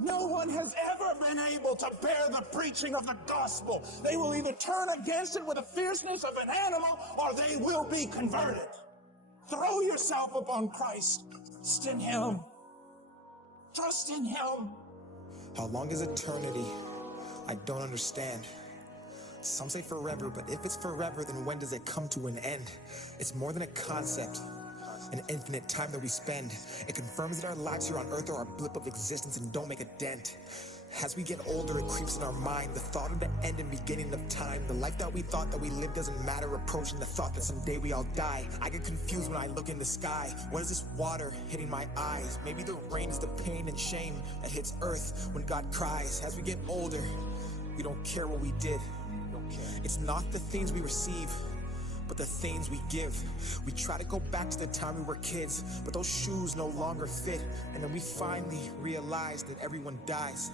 No one has ever been able to bear the preaching of the gospel. They will either turn against it with the fierceness of an animal, or they will be converted. Throw yourself upon Christ. Trust in Him. Trust in Him. How long is eternity? I don't understand. Some say forever, but if it's forever, then when does it come to an end? It's more than a concept, an infinite time that we spend. It confirms that our lives here on earth are a blip of existence and don't make a dent. As we get older, it creeps in our mind, the thought of the end and beginning of time. The life that we thought that we lived doesn't matter, approaching the thought that someday we all die. I get confused when I look in the sky. What is this water hitting my eyes? Maybe the rain is the pain and shame that hits earth when God cries. As we get older, we don't care what we did. It's not the things we receive, but the things we give. We try to go back to the time we were kids, but those shoes no longer fit. And then we finally realize that everyone dies,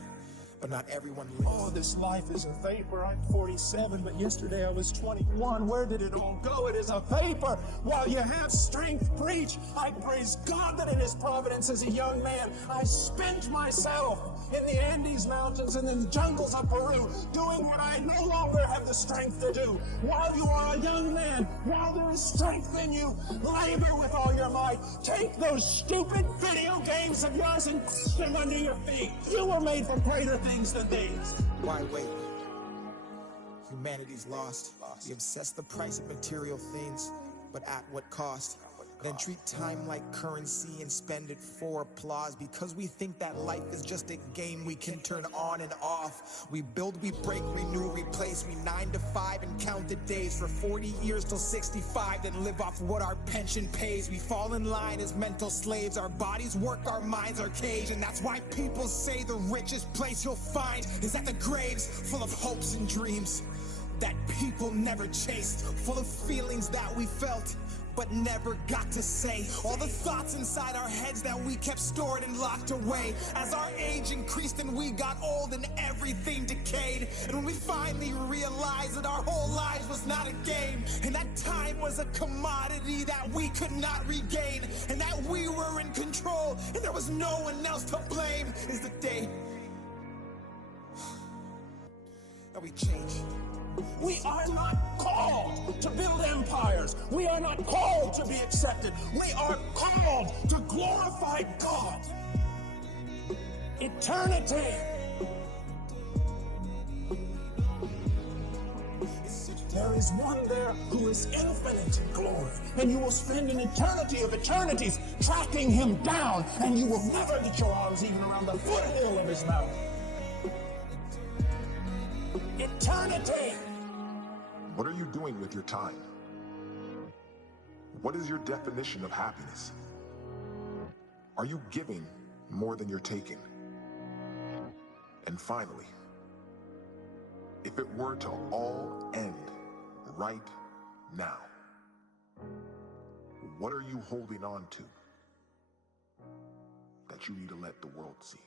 but not everyone lives. Oh, this life is a vapor. I'm 47, but yesterday I was 21. Where did it all go? It is a vapor. While you have strength, preach. I praise God that in His providence as a young man, I spent myself in the Andes Mountains and in the jungles of Peru, doing what I no longer have the strength to do. While you are a young man, while there is strength in you, labor with all your might. Take those stupid video games of yours and push them under your feet. You were made for greater things than these. Why wait? Humanity's lost. We obsess the price of material things, but at what cost? Then treat time like currency and spend it for applause, because we think that life is just a game we can turn on and off. We build, we break, renew, replace. We 9 to 5 and count the days for 40 years till 65, then live off what our pension pays. We fall in line as mental slaves. Our bodies work, our minds are caged, and that's why people say the richest place you'll find is at the graves, full of hopes and dreams that people never chased, full of feelings that we felt but never got to say. All the thoughts inside our heads that we kept stored and locked away. As our age increased and we got old and everything decayed, and when we finally realized that our whole lives was not a game, and that time was a commodity that we could not regain, and that we were in control and there was no one else to blame, is the day that we change. We are not called to build empires. We are not called to be accepted. We are called to glorify God. Eternity. There is one there who is infinite in glory, and you will spend an eternity of eternities tracking Him down, and you will never get your arms even around the foothill of His mountain. Eternity. What are you doing with your time? What is your definition of happiness? Are you giving more than you're taking? And finally, if it were to all end right now, what are you holding on to that you need to let the world see?